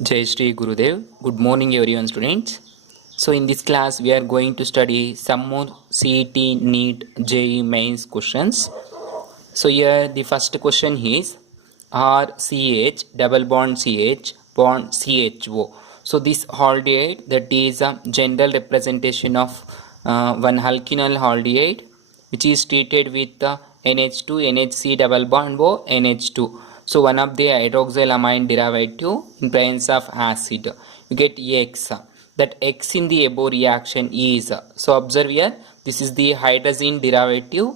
Jai Shri Gurudev. Good morning everyone students. So in this class we are going to study some more CET, NEET, JEE mains questions. So here the first question is RCH double bond CH bond CHO. So this aldehyde, that is a general representation of one alkynyl aldehyde which is treated with NH2 NHC double bond O NH2. So one of the hydroxylamine derivative in presence of acid, you get X. That X in the above reaction is, so observe here, this is the hydrazine derivative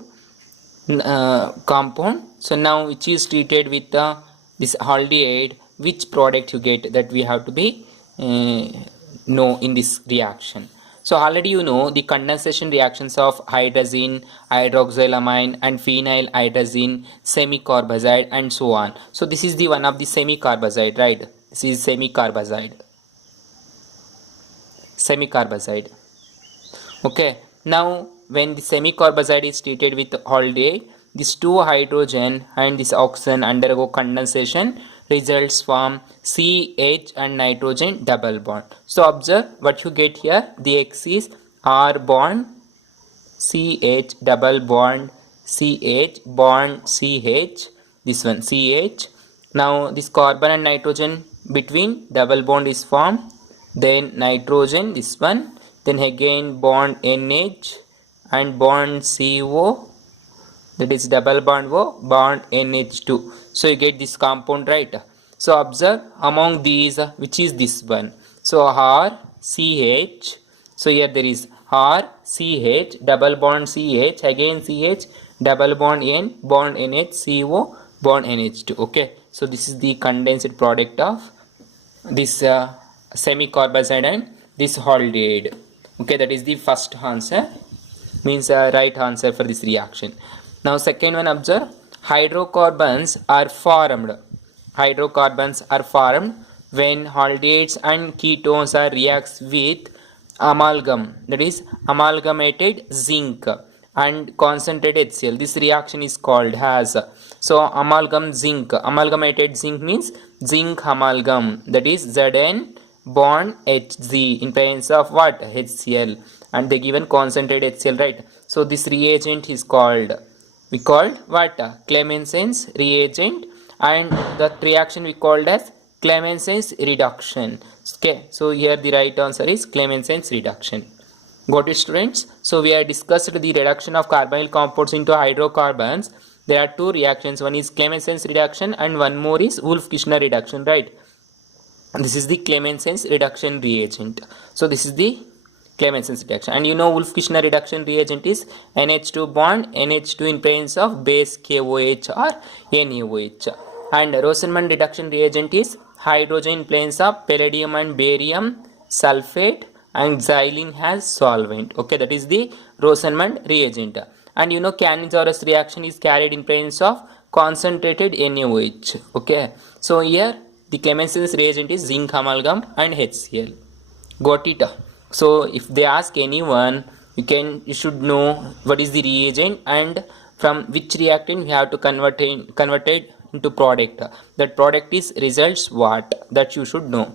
compound. So now which is treated with this aldehyde, which product you get, that we have to be know in this reaction. So already you know the condensation reactions of hydrazine, hydroxylamine and phenyl hydrazine, semicarbazide and so on. So this is the one of the semicarbazide, right? This is semicarbazide. Okay, now when the semicarbazide is treated with aldehyde, these two hydrogen and this oxygen undergo condensation, results from CH and nitrogen double bond. So observe what you get here. The X is R bond CH double bond CH bond CH, this one CH. Now this carbon and nitrogen between double bond is formed, then nitrogen, this one, then again bond NH and bond CO, that is double bond O, bond NH2. So you get this compound, right? So observe among these which is this one. So R CH, so here there is R CH double bond CH, again CH double bond N, bond NH CO, bond NH2. Okay, so this is the condensed product of this semicarbazide and this aldehyde. Okay, that is the first answer, means right answer for this reaction. Now second one, observe, hydrocarbons are formed. Hydrocarbons are formed when aldehydes and ketones are reacts with amalgam, that is amalgamated zinc and concentrated HCl. This reaction is called as, so amalgam zinc, amalgamated zinc means zinc amalgam, that is Zn bond Hz in presence of what, HCl, and they given concentrated HCl, right? So this reagent is called, we called what, Clemenson's reagent, and the reaction we called as Clemenson's reduction. Okay, so here the right answer is Clemenson's reduction. Got it students? So we have discussed the reduction of carbonyl compounds into hydrocarbons. There are two reactions, one is Clemenson's reduction and one more is Wolff-Kishner reduction, right? This is the Clemenson's reduction reagent. So this is the Clemenson's reduction, and you know Wolff-Kishner reduction reagent is NH2 bond NH2 in presence of base KOH or NaOH, and Rosenman reduction reagent is hydrogen in presence of palladium and barium sulfate and xylene as solvent. Okay, that is the Rosenman reagent. And you know Cannizzaro reaction is carried in presence of concentrated NaOH. Okay, so here the Clemenson's reagent is zinc amalgam and HCl. Got it? So if they ask anyone, you should know what is the reagent and from which reactant we have to convert it into product. That product is results what, that you should know.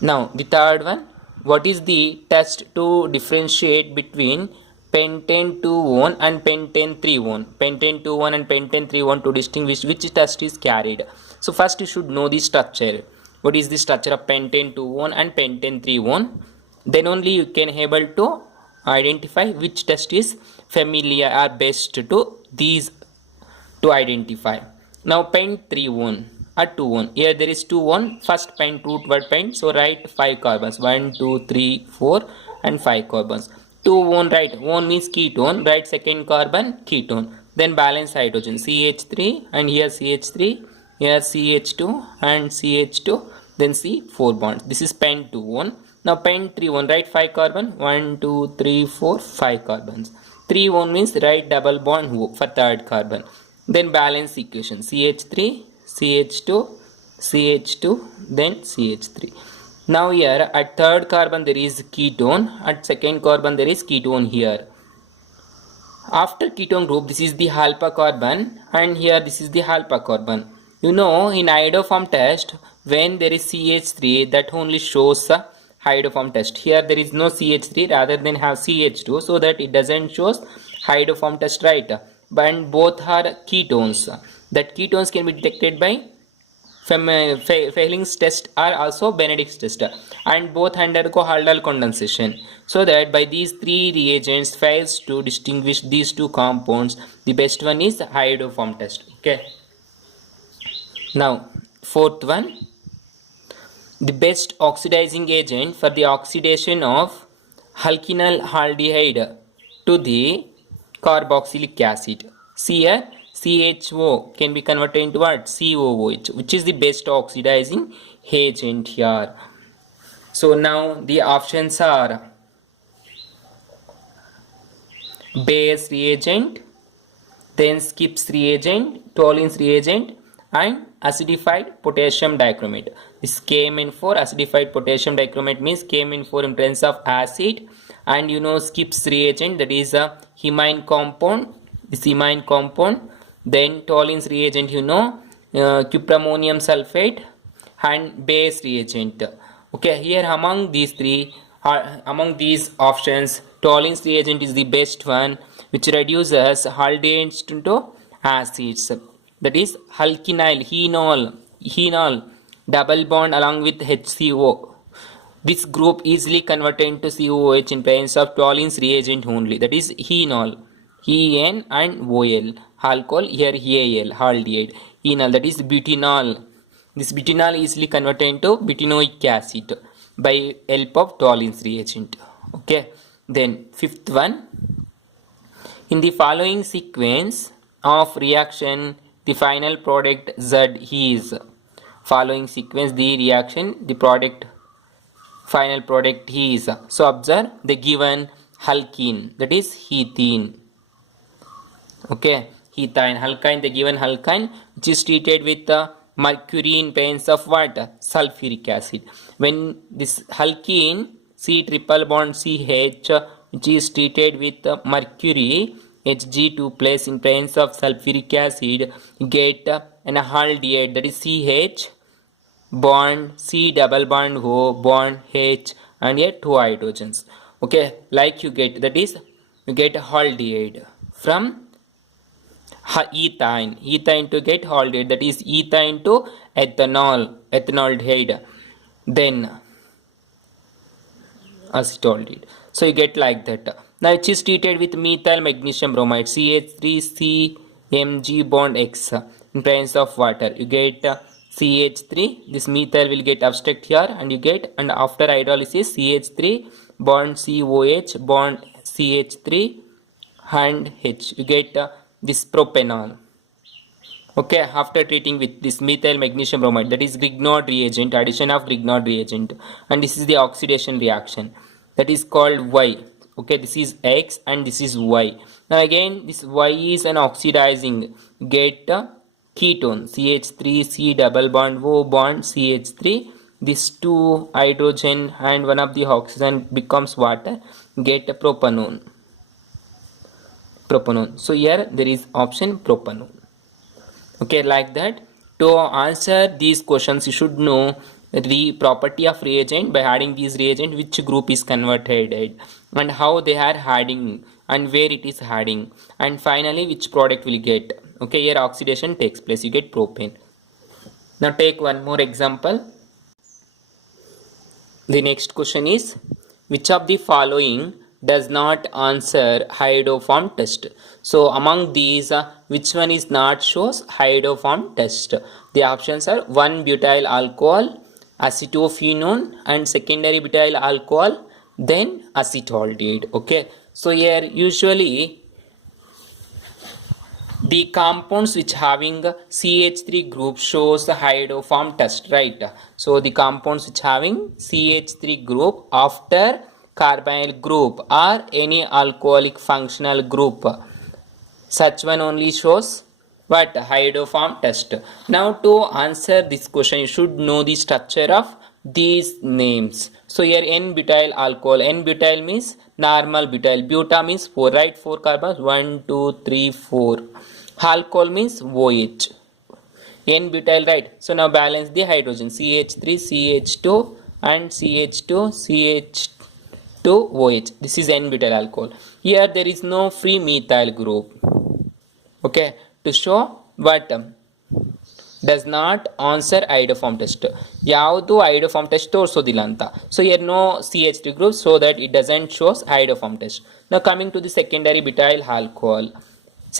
Now the third one, what is the test to differentiate between pentane 2-one and pentane 3-one? Pentane 2-one and pentane 3-one, to distinguish which test is carried. So first you should know the structure. What is the structure of pentane 2-one and pentane 3-one? Then only you can able to identify which test is familiar or best to these to identify. Now pent 3-one or 2-one. Here there is 2-one. First pent, root word pent. So write 5 carbons. 1, 2, 3, 4 and 5 carbons. 2-one, right? 1 means ketone. Write second carbon ketone. Then balance hydrogen CH3 and here CH3. Here CH2 and CH2. Then C 4 bonds. This is pent 2-one. Now pent 3-one, write 5 carbon. 1, 2, 3, 4, 5 carbons. 3-one means write double bond O for third carbon. Then balance equation CH3, CH2, CH2, then CH3. Now here at third carbon there is ketone, at second carbon there is ketone here. After ketone group, this is the alpha carbon and here this is the alpha carbon. You know, in iodoform test, when there is CH3, that only shows the iodoform test. Here there is no CH3, rather than have CH2, so that it doesn't shows iodoform test, right? But both are ketones. That ketones can be detected by Fehling's test are also Benedict's test, and both undergo Haldol condensation. So that by these three reagents fails to distinguish these two compounds, the best one is iodoform test. Okay. Now, fourth one, the best oxidizing agent for the oxidation of alkynylaldehyde to the carboxylic acid. See here, CHO can be converted into what? COOH, which is the best oxidizing agent here. So now the options are Bayes reagent, then Skipp's reagent, Tollin's reagent, and acidified potassium dichromate. This KMN4 acidified potassium dichromate means KMN4 in presence of acid, and you know Skipp's reagent, that is a hemine compound, this hemine compound. Then Tollin's reagent, you know, cuprammonium sulfate, and Bayes reagent. Okay, here among these three, among these options, Tollin's reagent is the best one, which reduces aldehydes into acids. That is henol, double bond along with HCO. This group easily converted into COOH in presence of Tollin's reagent only. That is henol, En and OL. Alcohol, here AL, aldehyde. Enol, that is butanol. This butanol easily converted into butanoic acid by help of Tollin's reagent. Okay. Then fifth one, in the following sequence of reaction, the final product Z is. Following sequence, the reaction, the product, final product is. So observe the given alkene, that is ethene. Okay, ethine, alkyne, the given alkyne, which is treated with mercury in presence of what? Sulfuric acid. When this alkene C triple bond CH, which is treated with mercury Hg2 plus in presence of sulfuric acid, you get an aldehyde, that is CH bond C double bond O bond H and here two hydrogens. Okay, like you get, that is you get aldehyde from ethine to get aldehyde, that is ethine to ethanaldehyde, then acetaldehyde. So you get like that. Now it is treated with methyl magnesium bromide CH3CMg bond X in presence of water. You get CH3. This methyl will get abstract here, and you get, and after hydrolysis, CH3 bond COH bond CH3 and H. You get this propanol. Okay, after treating with this methyl magnesium bromide, that is Grignard reagent, addition of Grignard reagent, and this is the oxidation reaction, that is called Y. Okay, this is X and this is Y. Now again, this Y is an oxidizing, get ketone CH3 C double bond O bond CH3, this two hydrogen and one of the oxygen becomes water, get propanone. So here there is option propanone. Okay, like that. To answer these questions, you should know the property of reagent by adding these reagent, which group is converted and how they are adding and where it is adding, and finally which product will get. Okay, here oxidation takes place, you get propane. Now take one more example. The next question is, which of the following does not answer iodoform test? So among these, which one is not shows iodoform test? The options are 1-butyl alcohol, acetophenone, and secondary butyl alcohol, then acetaldehyde. Okay, so here usually the compounds which having CH3 group shows the iodoform test, right? So the compounds which having CH3 group after carbonyl group or any alcoholic functional group, such one only shows what? Iodoform test. Now to answer this question, you should know the structure of these names. So here N-butyl alcohol, N-butyl means normal butyl, buta means 4, right? 4 carbons, 1, 2, 3, 4. Alcohol means OH. N-butyl, right? So now balance the hydrogen, CH3, CH2 and CH2, CH2OH. This is N-butyl alcohol. Here there is no free methyl group. Okay, to show what does not answer iodoform test. ಯಾವುದು iodoform test ತೋರಿಸೋದಿಲ್ಲ ಅಂತ. So here no CH3 group, so that it doesn't shows iodoform test. Now coming to the secondary butyl alcohol.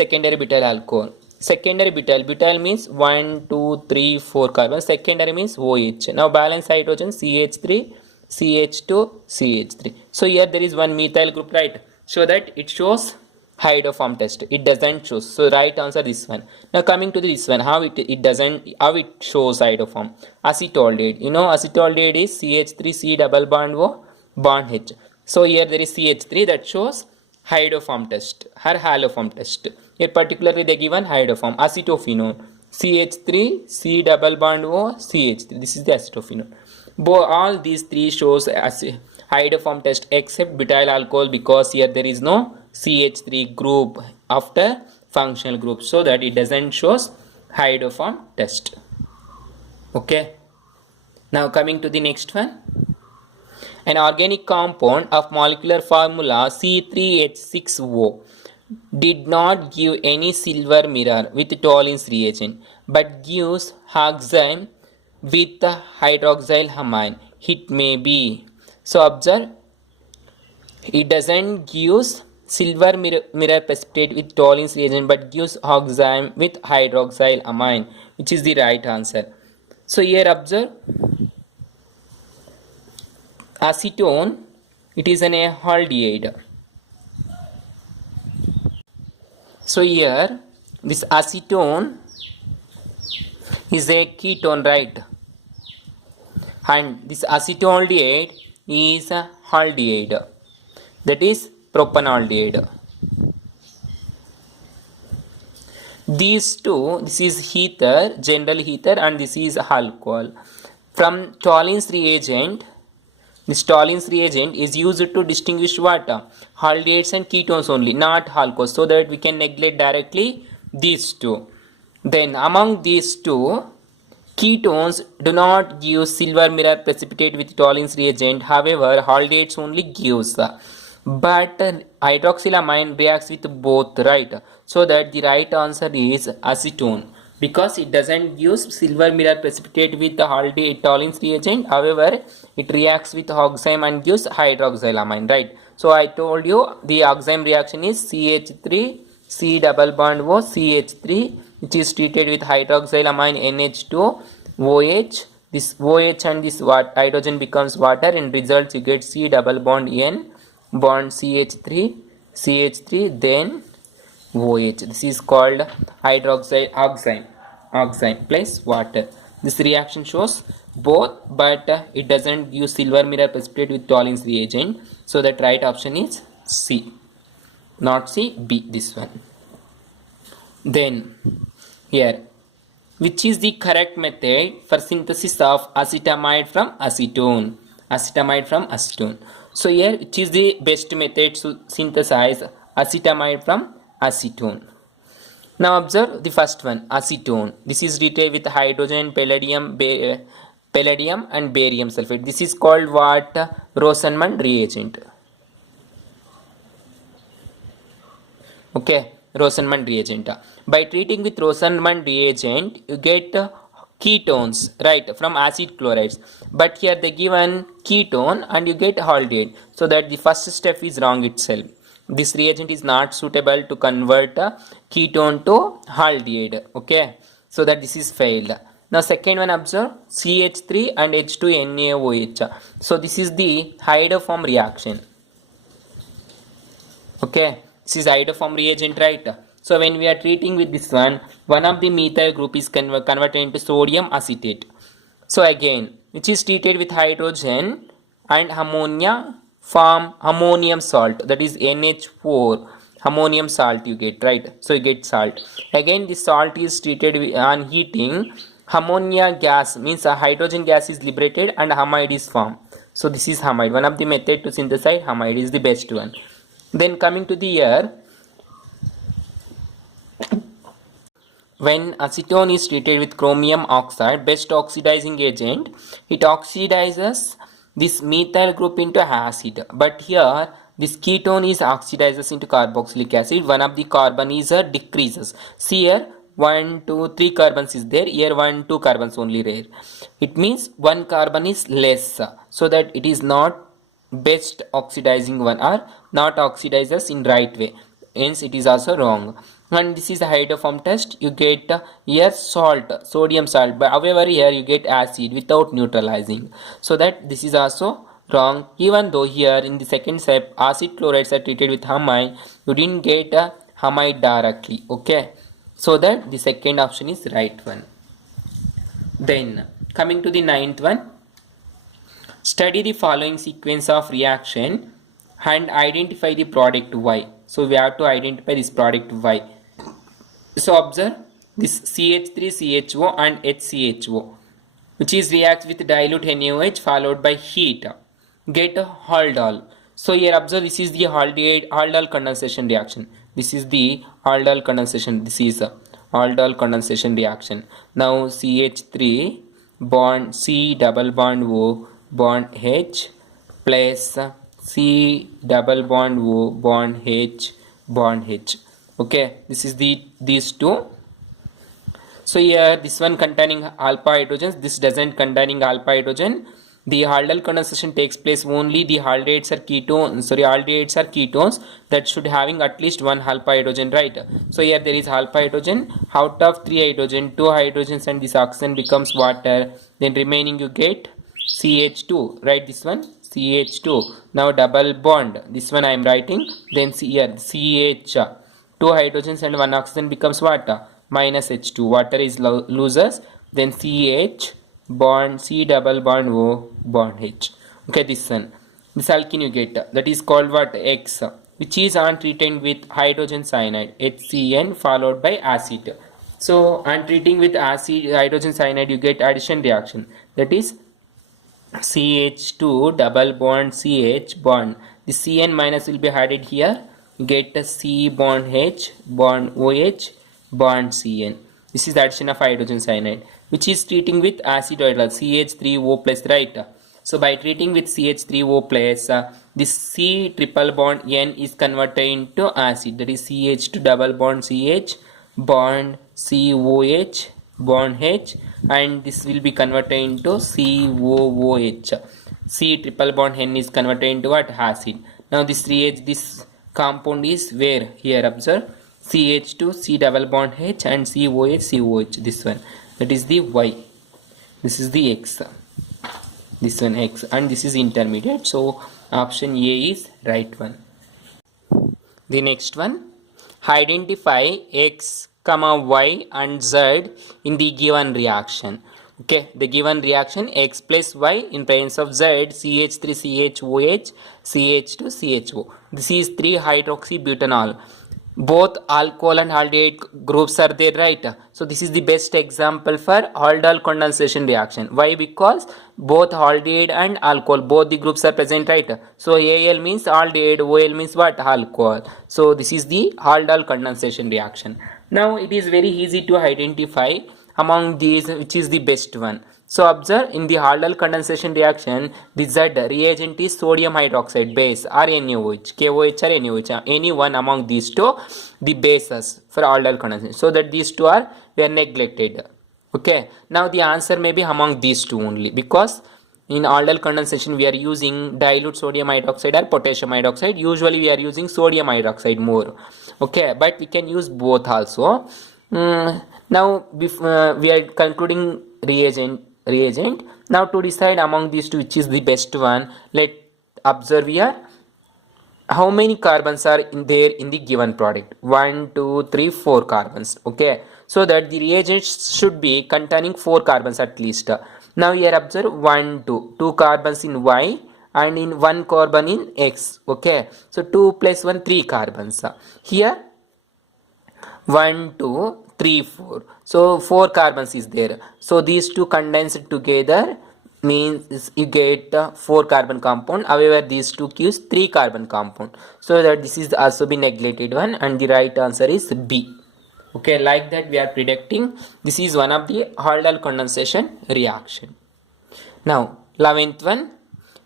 Secondary butyl alcohol. Secondary butyl means 1, 2, 3, 4 carbon. Secondary means OH. Now balance hydrogen CH3, CH2, CH3. So here there is one methyl group, right? So that it shows iodoform test. It doesn't show. So right answer this one. Now coming to this one, how it shows iodoform. Acetaldehyde. You know acetaldehyde is CH3C double bond O bond H. So here there is CH3 that shows iodoform test or haloform test. Here particularly they given iodoform. Acetophenone CH3 C double bond O CH3. This is the acetophenone. All these three shows iodoform test except butyl alcohol, because here there is no CH3 group after functional group, so that it doesn't shows iodoform test. Okay, now coming to the next one. An organic compound of molecular formula C3H6O did not give any silver mirror with Tollens reagent, but gives oxime with hydroxyl amine. It may be. So observe, it doesn't use silver mirror precipitate with Tollens reagent, but gives oxime with hydroxyl amine, which is the right answer. So here observe, acetone, it is an aldehyde. So here this acetone is a ketone, right? And this acetaldehyde is a aldehyde, that is propanaldehyde. These two, this is ether, general ether, and this is alcohol. From Tollens reagent, this Tollens reagent is used to distinguish what? Aldehydes and ketones only, not alcohols, so that we can neglect directly these two. Then among these two, ketones do not give silver mirror precipitate with Tollens reagent. However, aldehydes only gives. But hydroxylamine reacts with both, right? So that the right answer is acetone, because it doesn't use silver mirror precipitate with the aldehyde Tollens reagent. However, it reacts with oxime and gives hydroxylamine, right? So I told you the oxime reaction is CH3 C double bond O CH3, which is treated with hydroxylamine NH2 OH. This OH and this hydrogen becomes water, and results you get C double bond N bond CH3 CH3 then OH. This is called hydroxide oxime plus water. This reaction shows both, but it doesn't use silver mirror precipitate with Tollens reagent. So that right option is C, not C, B, this one. Then here, which is the correct method for synthesis of acetamide from acetone? Acetamide from acetone. So here, which is the best method to synthesize acetamide from acetone? Now observe the first one, acetone. This is treated with hydrogen, palladium and barium sulfate. This is called what? Rosenman reagent. Okay, Rosenman reagent. By treating with Rosenman reagent, you get ketones, right, from acid chlorides. But here they given ketone and you get aldehyde. So that the first step is wrong itself. This reagent is not suitable to convert ketone to aldehyde. Okay, so that this is failed. Now second one, observe CH3 and H2NaOH. So this is the iodoform reaction. Okay, this is iodoform reagent, right? So when we are treating with this one of the methyl group is converted into sodium acetate. So again, which is treated with hydrogen and ammonia, form ammonium salt, that is NH4 ammonium salt you get, right? So you get salt. Again, this salt is treated on heating. Ammonia gas means a hydrogen gas is liberated and amide is formed. So this is amide. One of the method to synthesize amide is the best one. Then coming to the here, when acetone is treated with chromium oxide, best oxidizing agent, it oxidizes this methyl group into acid. But here this ketone is oxidizes into carboxylic acid. One of the carbon is decreases. See here 1, 2, 3 carbons is there. Here 1, 2 carbons only there. It means one carbon is less. So that it is not best oxidizing one or not oxidizes in right way. Hence it is also wrong. And this is a hydroform test. You get here salt, sodium salt, but however here you get acid without neutralizing. So that this is also wrong. Even though here in the second step acid chlorides are treated with hamide, you didn't get a hamide directly. Okay, so that the second option is right one. Then coming to the ninth one, study the following sequence of reaction and identify the product Y. So we have to identify this product Y. So observe this CH3CHO and HCHO, which is reacts with dilute NaOH followed by heat. Get a aldol. So here observe, this is the aldol condensation reaction. This is the aldol condensation. This is a aldol condensation reaction. Now CH3 bond C double bond O bond H plus C double bond O bond H bond H. Okay, this is these two. So here this one containing alpha hydrogens, this doesn't containing alpha hydrogen. The aldol condensation takes place only the aldehydes are ketones that should having at least one alpha hydrogen, right? So here there is alpha hydrogen. Out of 3 hydrogen, 2 hydrogens and this oxygen becomes water. Then remaining you get CH2, right? This one CH2. Now double bond. This one I am writing. Then see here CH. 2 hydrogens and 1 oxygen becomes water. Minus H2. Water is loses. Then CH bond C double bond O bond H. Okay, this one. This alkene you get. That is called what? X, which is untreated with hydrogen cyanide, HCN, followed by acid. So untreating with acid hydrogen cyanide, you get addition reaction. That is CH2 double bond CH bond. The Cn minus will be added here. Get a C bond H bond OH bond Cn. This is the addition of hydrogen cyanide, which is treating with acid hydride CH3O plus, right? So by treating with CH3O plus, this C triple bond N is converted into acid. That is CH2 double bond CH bond COH bond H, and this will be converted into COOH. C triple bond N is converted into what? Acid. Now this this compound is where? Here observe CH2 C double bond H and COH. This one, that is the Y. This is the X. This one X, and this is intermediate. So option A is right one. The next one, identify X, Y and Z in the given reaction. Okay, the given reaction X plus Y in presence of Z, CH3CHOH, CH2CHO. This is 3-hydroxybutanol. Both alcohol and aldehyde groups are there, right? So this is the best example for aldol condensation reaction. Why? Because both aldehyde and alcohol, both the groups are present, right? So Al means aldehyde, OL means what? Alcohol. So this is the aldol condensation reaction. Now it is very easy to identify among these which is the best one. So observe, in the aldol condensation reaction, the Z reagent is sodium hydroxide base or NaOH, KOH or NaOH, any one among these two, the bases for aldol condensation. So that these two were neglected. Okay, now the answer may be among these two only, because in aldol condensation we are using dilute sodium hydroxide or potassium hydroxide. Usually we are using sodium hydroxide more. Okay, but we can use both also. Now we are concluding reagent. Now to decide among these two which is the best one, let observe here how many carbons are there in the given product. 1, 2, 3, 4 carbons. Okay, so that the reagent should be containing 4 carbons at least. Now here observe 1, 2 carbons in Y and in 1 carbon in X. Okay, so 2 plus 1, 3 carbons. Here 1, 2, 3, 4. So 4 carbons is there. So these two condensed together means you get 4 carbon compound. However, these two gives 3 carbon compound. So that this is also be neglected one, and the right answer is B. Okay, like that we are predicting. This is one of the Haldol condensation reaction. Now, 11th one.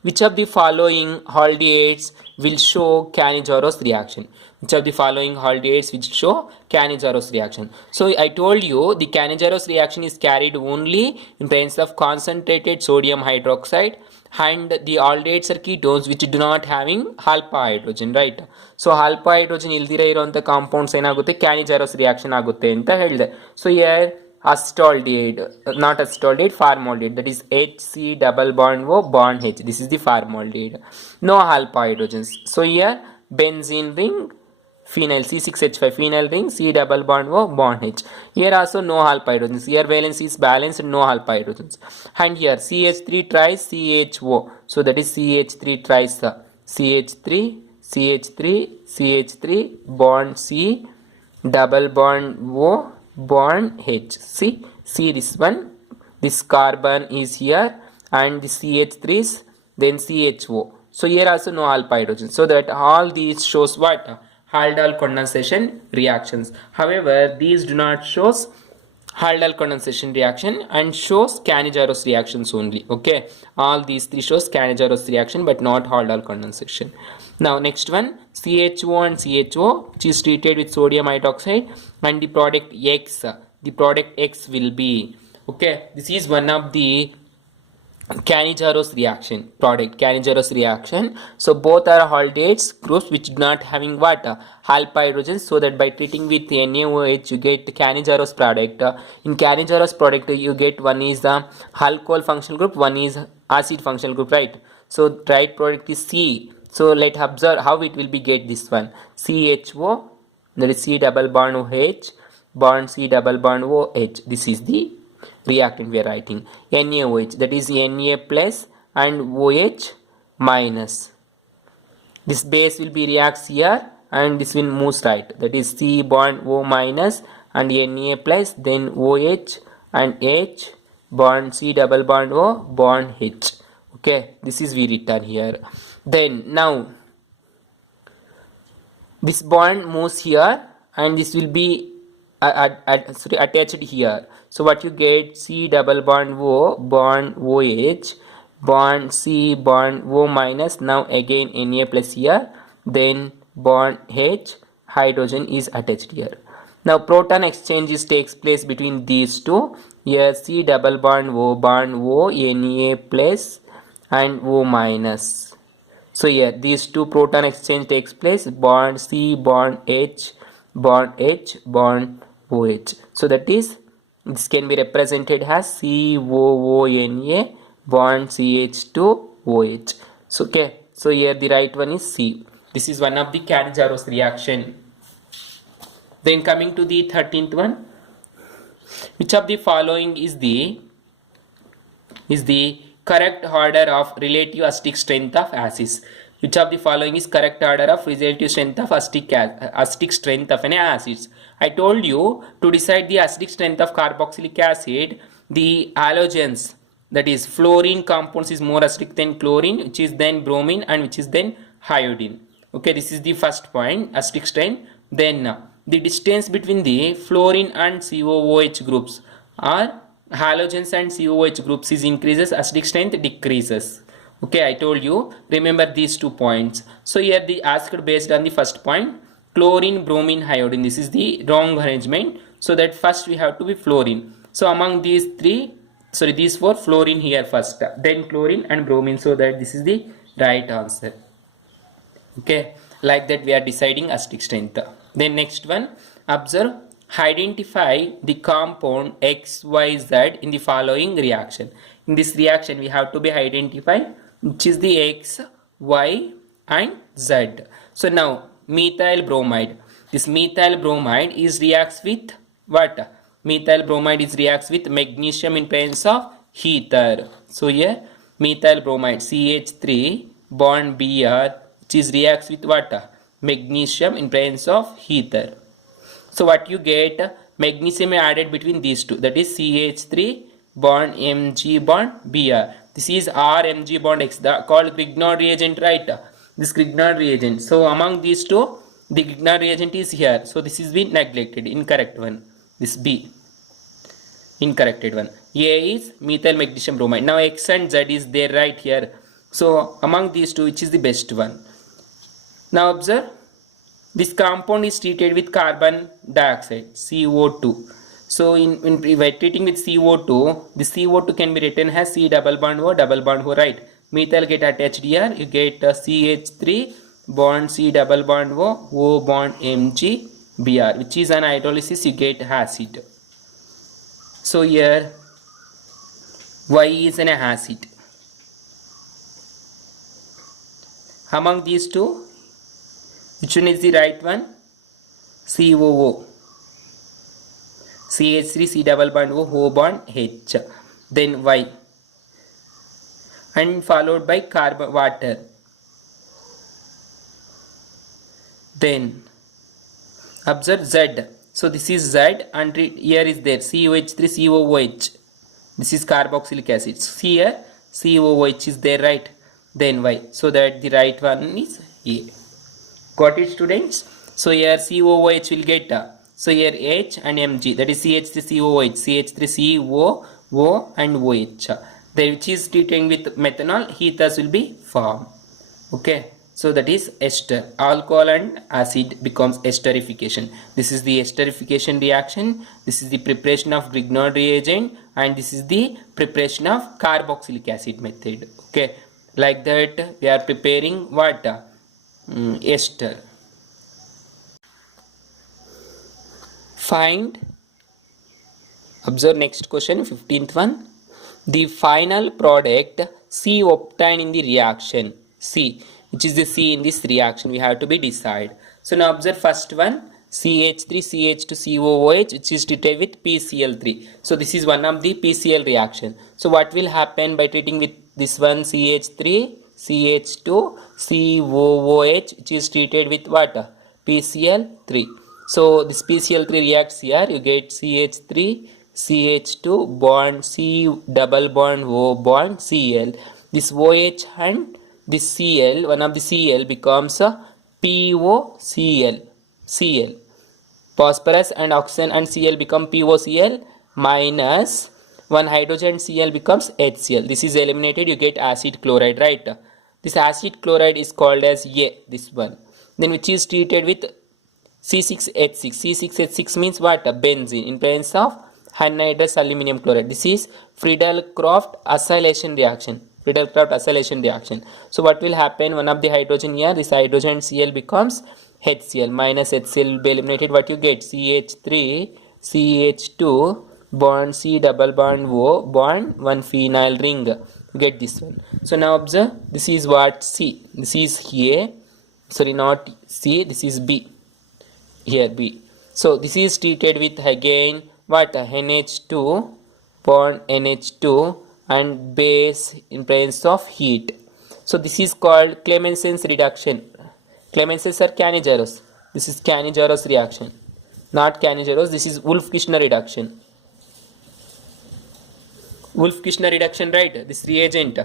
Which of the following aldehydes will show Cannizzaro reaction? Which of the following aldehydes will show Cannizzaro reaction? So I told you the Cannizzaro reaction is carried only in presence of concentrated sodium hydroxide, and the aldehydes are ketones which do not having alpha hydrogen, right? So alpha hydrogen ಇಲ್ದಿರ ಇರುವಂತ compounds ಏನಾಗುತ್ತೆ ಕ್ಯಾನಿಜಾರೋಸ್ reaction ಆಗುತ್ತೆ ಅಂತ ಹೇಳಿದೆ. So here acetaldehyde, not acetaldehyde, formaldehyde, that is HC double bond O bond H. This is the formaldehyde. No alpha hydrogens. So here benzene ring, phenyl C6H5 phenyl ring, C double bond O bond H. Here also no alpha hydrogens. Here valence is balanced, no alpha hydrogens. And here CH3 tries CHO. So that is CH3 tries CH3 CH3 CH3 bond C double bond O bond H. See this one, this carbon is here and the CH3s, then CHO. So here also no alpha hydrogen. So that all these shows what? Haldol condensation reactions. However, these do not shows Haldol condensation reaction and shows Cannizzaro reactions only. Okay, all these three shows Cannizzaro reaction but not Haldol condensation. Now next one, CHO and CHO, which is treated with sodium hydroxide, and the product X. The product X will be, okay, this is one of the Cannizzaro reaction, product Cannizzaro reaction. So both are aldehydes groups which do not having what? Alpha hydrogens. So that by treating with NaOH you get Cannizzaro product. In Cannizzaro product you get one is the alcohol functional group, one is acid functional group, right? So right product is C. So let's observe how it will be get this one. CHO, that is C double bond OH bond C double bond OH. This is the reactant we are writing. NaOH, that is Na plus and OH minus. This base will be reacts here and this will moves right. That is C bond O minus and Na plus, then OH and H bond C double bond O bond H. Okay, this is we written here. Then now this bond moves here and this will be attached here. So what you get, C double bond O bond OH bond C bond O minus, now again Na plus here, then bond H, hydrogen is attached here. Now proton exchanges takes place between these two. Here C double bond O bond O, Na plus and O minus. So here these two proton exchange takes place, bond C bond H bond OH. So that is, this can be represented as COONA bond CH2OH. So okay, so here the right one is C. This is one of the Cannizzaro reaction. Then coming to the 13th one, which of the following is the correct order of relative acidic strength of acids? Which of the following is correct order of relative strength of acidic strength of an acids? I told you to decide the acidic strength of carboxylic acid, the halogens, that is fluorine compounds is more acidic than chlorine, which is then bromine and which is then iodine. Okay, this is the first point, acidic strength. Then the distance between the fluorine and COOH groups or halogens and COOH groups is increases, acidic strength decreases. Okay, I told you, remember these 2 points. So here the asked based on the first point, chlorine, bromine, iodine. This is the wrong arrangement. So that first we have to be fluorine. So among these these 4, fluorine here first, then chlorine and bromine. So that this is the right answer. Okay, like that we are deciding acidic strength. Then next one, observe, identify the compound XYZ in the following reaction. In this reaction we have to be identify which is the X, Y and Z. So now methyl bromide. This methyl bromide is reacts with what? Methyl bromide is reacts with magnesium in presence of ether. So here methyl bromide CH3 bond Br, which is reacts with what? Magnesium in presence of ether. So what you get, magnesium added between these two, that is CH3 bond Mg bond Br. This is RMg bond X, called Grignard reagent, right? This Grignard reagent. So among these two, The Grignard reagent is here, so this is been neglected, incorrect one. This B, incorrected one. A is methyl magnesium bromide. Now X and Z is there right here. So among these two, which is the best one? Now observe, this compound is treated with carbon dioxide, CO2. So when we are treating with CO2, the CO2 can be written as C double bond O, right? Methyl get attached here, you get CH3 bond C double bond O bond Mg Br, which is an hydrolysis, you get acid. So here Y is an acid. Among these two, which one is the right one? COO. CH3 C double bond O bond H. Then Y. And followed by carbon water. Then observe Z. So this is Z and here is there COH3 COOH. This is carboxylic acid. See here COOH is there, right? Then Y. So that the right one is A. Got it, students? So here COOH will get so here H and Mg, that is CH3COOH, CH3COO and OH. There which is treating with methanol, ethers will be formed. Okay, so that is ester. Alcohol and acid becomes esterification. This is the esterification reaction. This is the preparation of Grignard reagent, and this is the preparation of carboxylic acid method. Okay, like that we are preparing what? Ester. Find, observe next question, 15th one. The final product C obtained in the reaction, C, which is the C in this reaction, we have to be decide. So now observe first one, CH3CH2COOH, which is treated with PCl3. So this is one of the PCl reaction. So what will happen by treating with this one, CH3 CH2 COOH, which is treated with what? PCl3. So this PCl3 reacts here, you get CH3 CH2 bond C double bond O bond Cl. This OH and this Cl, one of the Cl becomes a POCl. Cl. Phosphorus and oxygen and Cl become POCl minus one hydrogen Cl becomes HCl. This is eliminated, you get acid chloride, right? This acid chloride is called as A, this one. Then which is treated with C6H6. C6H6 means what? Benzene in presence of anhydrous aluminum chloride. This is Friedel-Crafts acylation reaction. Friedel-Crafts acylation reaction. So what will happen? One of the hydrogen here, this hydrogen Cl becomes HCl minus HCl will be eliminated. What you get? CH3 CH2 bond C double bond O bond one phenyl ring. You get this one. So now observe, this is what? C. This is A. Sorry, not C. This is B. Here B. So this is treated with again what? NH2 bond NH2 and base in presence of heat. So this is called Clemenson's reduction. Clemenson's or Cannizzaro. This is Cannizzaro reaction. Not Cannizzaro. This is Wolff-Kishner reduction. Wolff-Kishner reduction, right? This reagent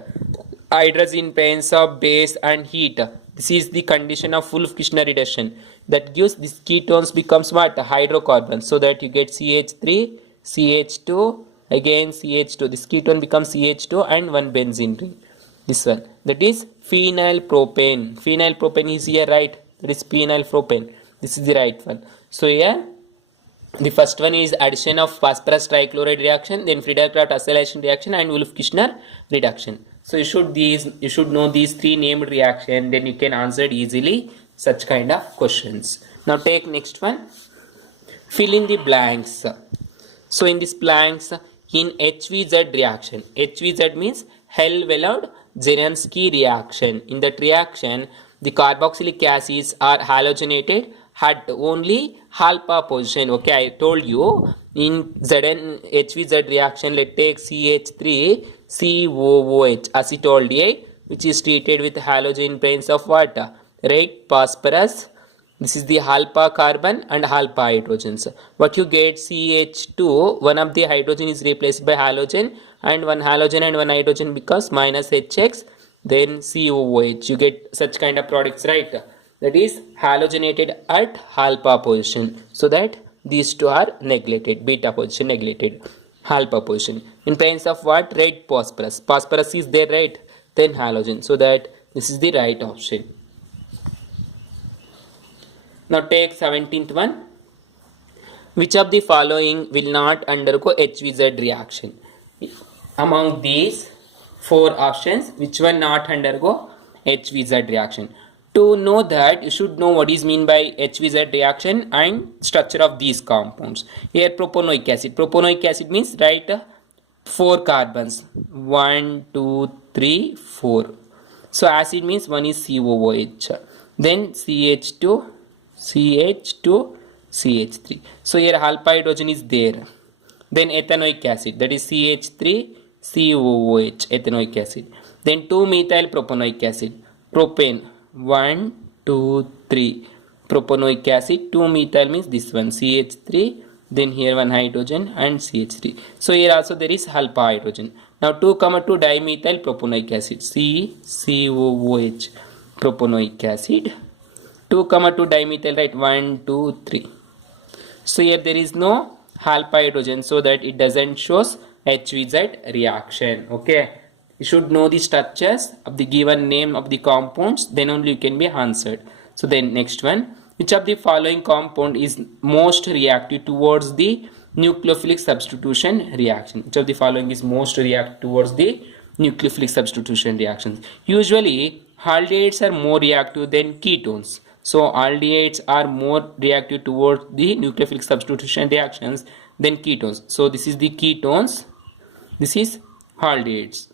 hydrogen in presence of base and heat. This is the condition of Wolff-Kishner reduction that gives these ketones becomes what? Hydrocarbons. So that you get CH3 CH2 again CH2. This ketone becomes CH2 and one benzene ring. This one, that is phenyl propane. Phenyl propane is here, right? That is phenyl propane. This is the right one. So here the first one is addition of phosphorus trichloride reaction, then Friedel-Crafts acylation reaction and Wolff-Kishner reduction. So you should know these three named reaction, then you can answer it easily such kind of questions. Now take next one. Fill in the blanks. So in this blanks, in HVZ reaction, HVZ means Helvellod-Zielinski reaction. In that reaction, the carboxylic acids are halogenated at only alpha position. Okay, I told you in HVZ reaction, let's take CH3 COOH acetaldehyde, which is treated with halogen in presence of what? Right, phosphorus. This is the alpha carbon and alpha hydrogens. What you get? CH2, one of the hydrogen is replaced by halogen, and one halogen and one hydrogen becomes minus HX, then COOH. You get such kind of products, right? that is halogenated at alpha position, so that these two are neglected, beta position neglected, alpha position. In presence of what? Red phosphorus. Phosphorus is there, right? Then halogen, so that this is the right option. Now take 17th one. Which of the following will not undergo HVZ reaction? Among these four options, which one not undergo HVZ reaction? To know that, you should know what is mean by HVZ reaction and structure of these compounds. Here propanoic acid. Propanoic acid means, right, 4 carbons. 1, 2, 3, 4. So acid means one is COOH. Then CH2, CH2, CH3. So here alpha hydrogen is there. Then ethanoic acid, that is CH3, COOH, ethanoic acid. Then 2-methyl propanoic acid, propane, 1, 2, 3. Propanoic acid, 2-methyl means this one, CH3, then here one hydrogen and CH3. So here also there is alpha hydrogen. Now 2,2 dimethyl propanoic acid, COOH, propanoic acid. 2,2 dimethyl, right? 1, 2, 3. So here there is no alpha hydrogen, so that it doesn't shows HVZ reaction. Okay, you should know the structures of the given name of the compounds, then only you can be answered. So then next one, which of the following compound is most reactive towards the nucleophilic substitution reaction? Which of the following is most reactive towards the nucleophilic substitution reactions? Usually aldehydes are more reactive than ketones. So aldehydes are more reactive towards the nucleophilic substitution reactions than ketones. So this is the ketones, this is aldehydes.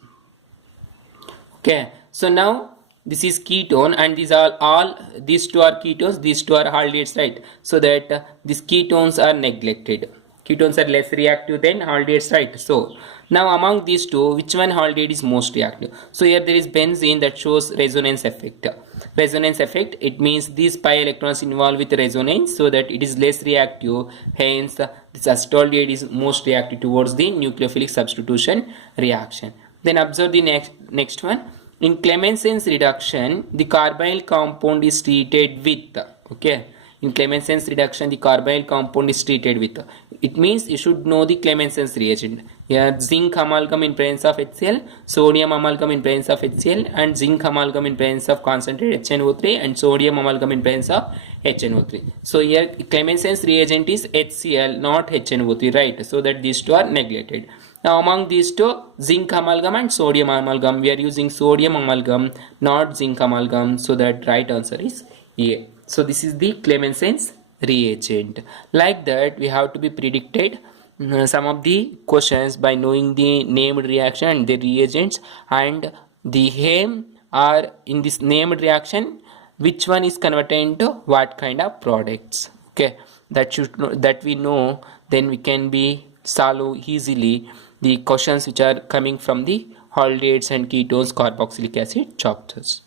Okay, so now this is ketone and these are all, these two are ketones, these two are aldehydes, right? So that these ketones are neglected. Ketones are less reactive than aldehydes, right? So now among these two, which one aldehyde is most reactive? So here there is benzene that shows resonance effect. Resonance effect, it means these pi electrons involved with resonance, so that it is less reactive. Hence this acetaldehyde is most reactive towards the nucleophilic substitution reaction. Then observe the next one. In Clemenson's reduction, the carbonyl compound is treated with, okay, in Clemenson's reduction the carbonyl compound is treated with, it means you should know the Clemenson's reagent. Here zinc amalgam in presence of HCl, sodium amalgam in presence of HCl, and zinc amalgam in presence of concentrated HNO3, and sodium amalgam in presence of HNO3. So here Clemenson's reagent is HCl, not HNO3, right? So that these two are neglected. Now among these two, zinc amalgam and sodium amalgam, we are using sodium amalgam, not zinc amalgam, so that right answer is A. So this is the Clemenson's reagent. Like that, we have to be predicted some of the questions by knowing the named reaction and the reagents, and the aim are in this named reaction, which one is converted into what kind of products. Okay, that we know, then we can be solve easily the questions which are coming from the aldehydes and ketones carboxylic acid chapters.